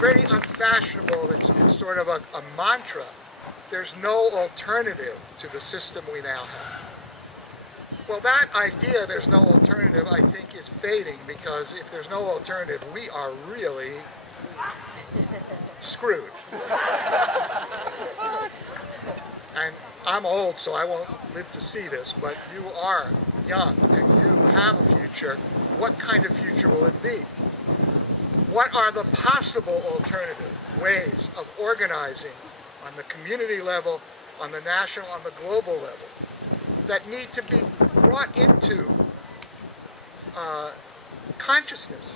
pretty unfashionable. It's sort of a mantra. There's no alternative to the system we now have. Well, that idea, there's no alternative, I think is fading, because if there's no alternative, we are really screwed. And I'm old, so I won't live to see this, but you are young and you have a future. What kind of future will it be? What are the possible alternative ways of organizing on the community level, on the national, on the global level, that need to be brought into consciousness,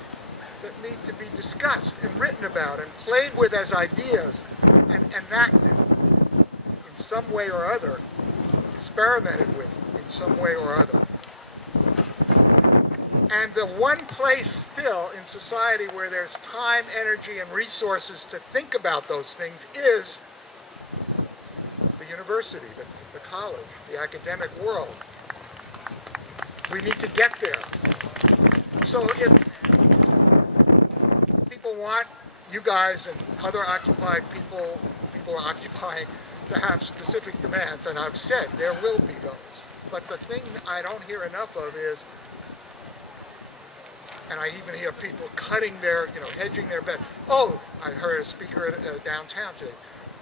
that need to be discussed and written about and played with as ideas and enacted in some way or other, experimented with in some way or other. And the one place still in society where there's time, energy, and resources to think about those things is the university, the college, the academic world. We need to get there. So if people want you guys and other occupied people are occupying to have specific demands, and I've said there will be those. But the thing I don't hear enough of is, and I even hear people cutting their, hedging their bet. Oh, I heard a speaker downtown today.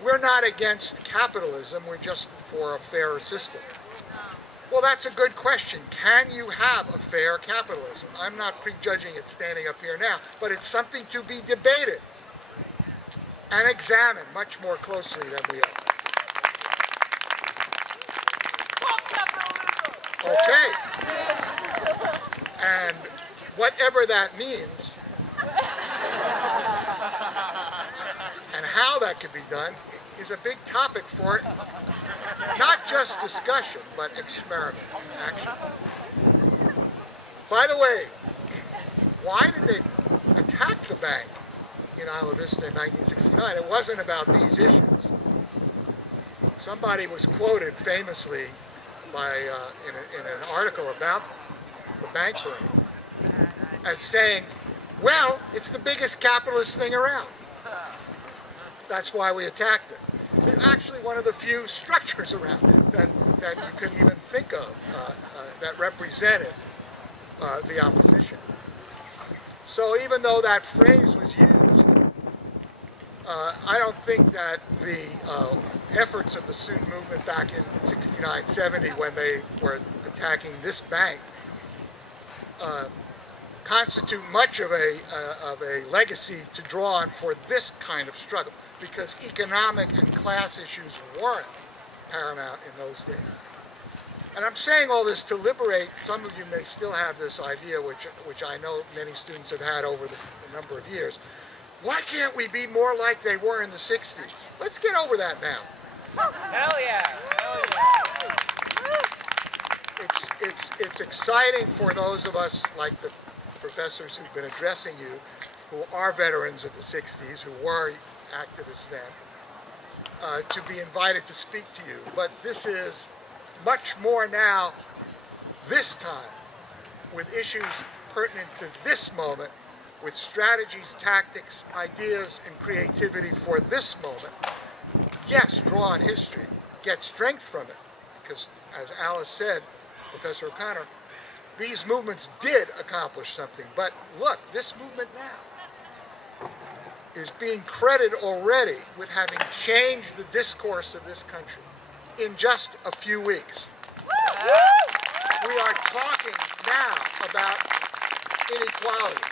We're not against capitalism, we're just for a fairer system. Well, that's a good question. Can you have a fair capitalism? I'm not prejudging it standing up here now, but it's something to be debated and examined much more closely than we are. Okay. And whatever that means, and how that can be done, is a big topic for it. Not just discussion, but experiment and action. By the way, why did they attack the bank in Isla Vista in 1969? It wasn't about these issues. Somebody was quoted famously by, in an article about the bank burning as saying, well, it's the biggest capitalist thing around. That's why we attacked it. It's actually one of the few structures around that you could even think of that represented the opposition. So even though that phrase was used, I don't think that the efforts of the student movement back in 69, 70, when they were attacking this bank, constitute much of a legacy to draw on for this kind of struggle, because economic and class issues weren't paramount in those days. And I'm saying all this to liberate. Some of you may still have this idea, which I know many students have had over the number of years. Why can't we be more like they were in the 60s? Let's get over that now. Hell yeah! Hell yeah! It's exciting for those of us like the professors who've been addressing you, who are veterans of the 60s, who were activists then, to be invited to speak to you. But this is much more now, this time, with issues pertinent to this moment, with strategies, tactics, ideas, and creativity for this moment. Yes, draw on history, get strength from it, because as Alice said, Professor O'Connor, these movements did accomplish something. But look, this movement now is being credited already with having changed the discourse of this country in just a few weeks. We are talking now about inequality.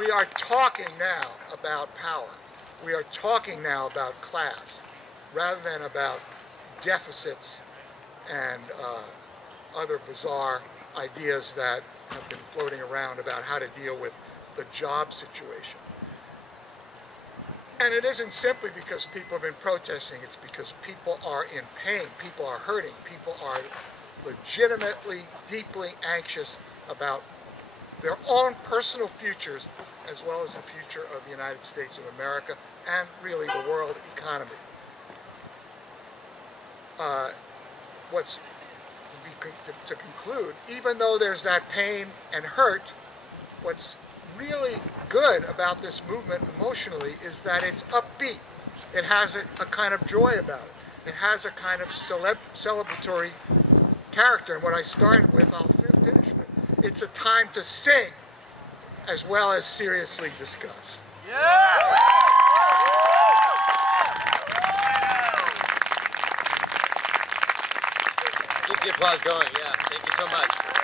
We are talking now about power. We are talking now about class, rather than about deficits and other bizarre ideas that have been floating around about how to deal with the job situation. And it isn't simply because people have been protesting, it's because people are in pain, people are hurting, people are legitimately, deeply anxious about their own personal futures, as well as the future of the United States of America, and really the world economy. To conclude, even though there's that pain and hurt, what's really good about this movement emotionally is that it's upbeat. It has a kind of joy about it. It has a kind of celebratory character. And what I started with, I'll finish with. It's a time to sing as well as seriously discuss. Yeah! Keep the applause going, yeah. Thank you so much.